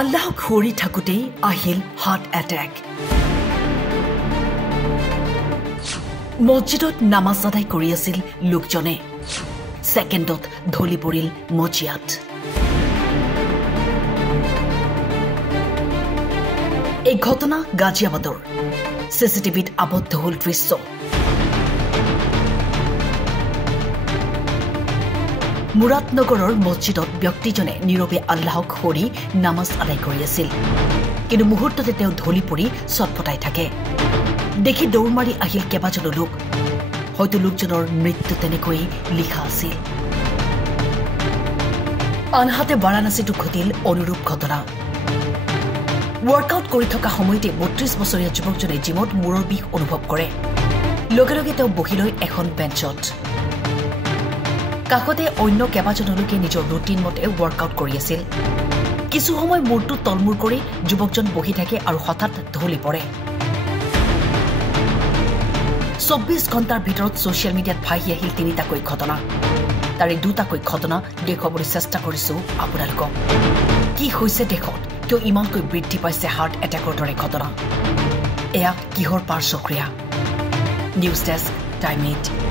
আল্লাহক সুঁৱৰি থাকোঁতেই আহিল হাৰ্ট এটেক। মছজিদত নামাজ আদায় কৰি আছিল লোকজনে, ছেকেণ্ডত ঢলি পৰিল মজিয়াত। এই ঘটনা গাজিয়াবাদৰ। চিচিটিভিত আবদ্ধ হ'ল দৃশ্য। মুৰাদনগৰৰ মছজিদত ব্যক্তিজনে নীৰৱে আল্লাহক সুঁৱৰি নামাজ আদায় কৰি আছিল, কিন্তু মুহূৰ্ততে তেওঁ ঢলি পৰি চটফটাই থাকে। দেখি দৌৰ মাৰি আহিল কেইবাজনো লোক। হয়তো লোকজনৰ মৃত্যু তেনেকৈ লিখা আছিল। আনহাতে বাৰাণসীতো ঘটিল অনুৰূপ ঘটনা। ৱৰ্কআউট কৰি থকা সময়তে ৩২ বছৰীয়া যুৱকজনে জিমত মূৰৰ বিষ অনুভৱ কৰে। লগে লগে তেওঁ বহি লৈ এখন বেঞ্চত। কাষতে অন্য কেইবাজনো লোকে নিজৰ ৰুটিন মতে ৱৰ্কআউট কৰি আছিল। কিছু সময় মূৰটো তলমূৰ কৰি যুৱকজন বহি থাকে আৰু হঠাৎ ঢলি পৰে। ২৪ ঘণ্টাৰ ভিতৰত ছচিয়েল মিডিয়াত ভাহি আহিল ৩টাকৈ ঘটনা। তাৰে 2টাকৈ ঘটনা দেখুৱাবলৈ চেষ্টা কৰিছো আপোনালোকক। কি হৈছে দেশত? কিয় ইমানকৈ বৃদ্ধি পাইছে হাৰ্ট এটেকৰ দৰে ঘটনা? এয়া কিহৰ পাৰ্শ্বক্ৰিয়া? News desk, time 8।